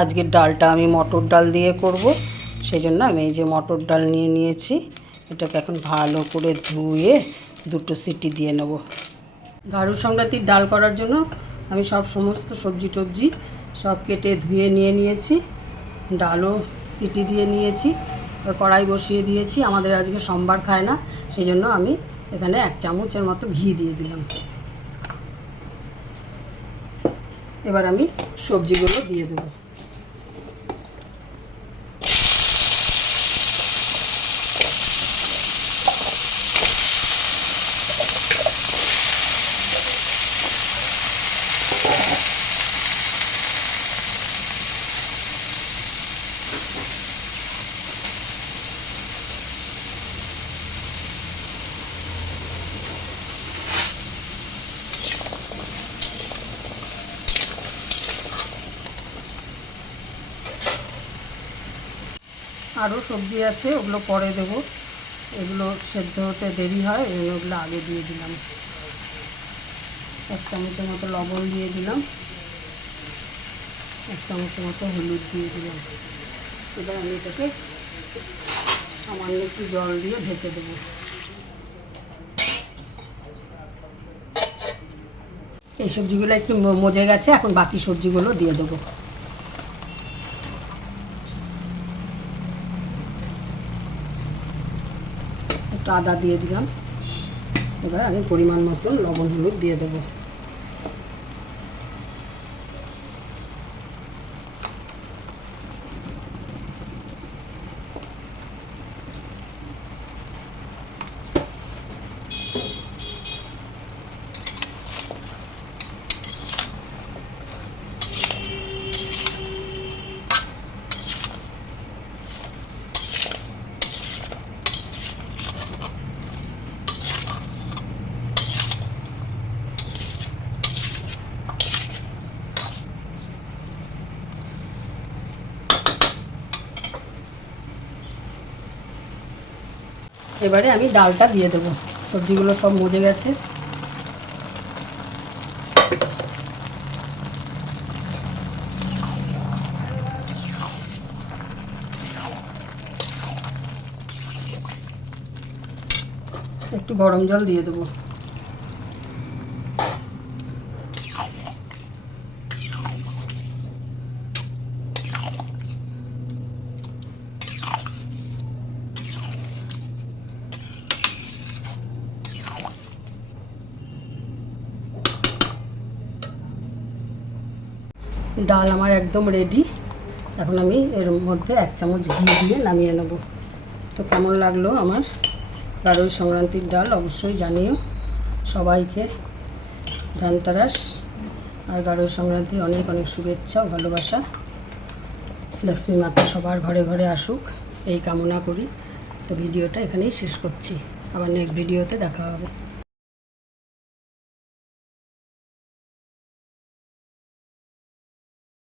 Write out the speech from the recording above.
আজকের ডালটা আমি মটর ডাল দিয়ে করব, সেই জন্য আমি এই যে মটর ডাল নিয়ে নিয়েছি। এটাকে এখন ভালো করে ধুয়ে দুটো সিটি দিয়ে নেব। গাড়ুর সংক্রান্তির ডাল করার জন্য আমি সমস্ত সবজি টবজি সব কেটে ধুয়ে নিয়ে নিয়েছি। ডালও সিটি দিয়ে নিয়েছি, কড়াই বসিয়ে দিয়েছি। আমাদের আজকে সোমবার খায় না, সেই জন্য আমি এখানে 1 চামচের মতো ঘি দিয়ে দিলাম। এবার আমি সবজিগুলো দিয়ে দেবো। আরও সবজি আছে, ওগুলো পরে দেবো। এগুলো সেদ্ধ হতে দেরি হয়, ওগুলো আগে দিয়ে দিলাম। 1 চামচের মতো লবণ দিয়ে দিলাম, 1 চামচের মতো হলুদ দিয়ে দিলাম। এবার আমি এটাকে সামান্য একটু জল দিয়ে ঢেকে দেবো। এই সবজিগুলো একটু মজে গেছে, এখন বাকি সবজিগুলো দিয়ে দেবো। একটু আদা দিয়ে দিলাম। এবার আমি পরিমাণ মতন লবণ হলুদ দিয়ে দেবো। এবারে আমি ডালটা দিয়ে দেবো। সবজিগুলো সব মজে গেছে। একটু গরম জল দিয়ে দেবো। ডাল আমার একদম রেডি। এখন আমি এর মধ্যে 1 চামচ ঘি দিয়ে নামিয়ে নেব। তো কেমন লাগলো আমার গাড়ুর সংক্রান্তির ডাল অবশ্যই জানিও। সবাইকে ধনতেরাস আর গাড়ুর সংক্রান্তির অনেক অনেক শুভেচ্ছা ও ভালোবাসা। লক্ষ্মী মাতা সবার ঘরে ঘরে আসুক, এই কামনা করি। তো ভিডিওটা এখানেই শেষ করছি, আবার নেক্সট ভিডিওতে দেখা হবে।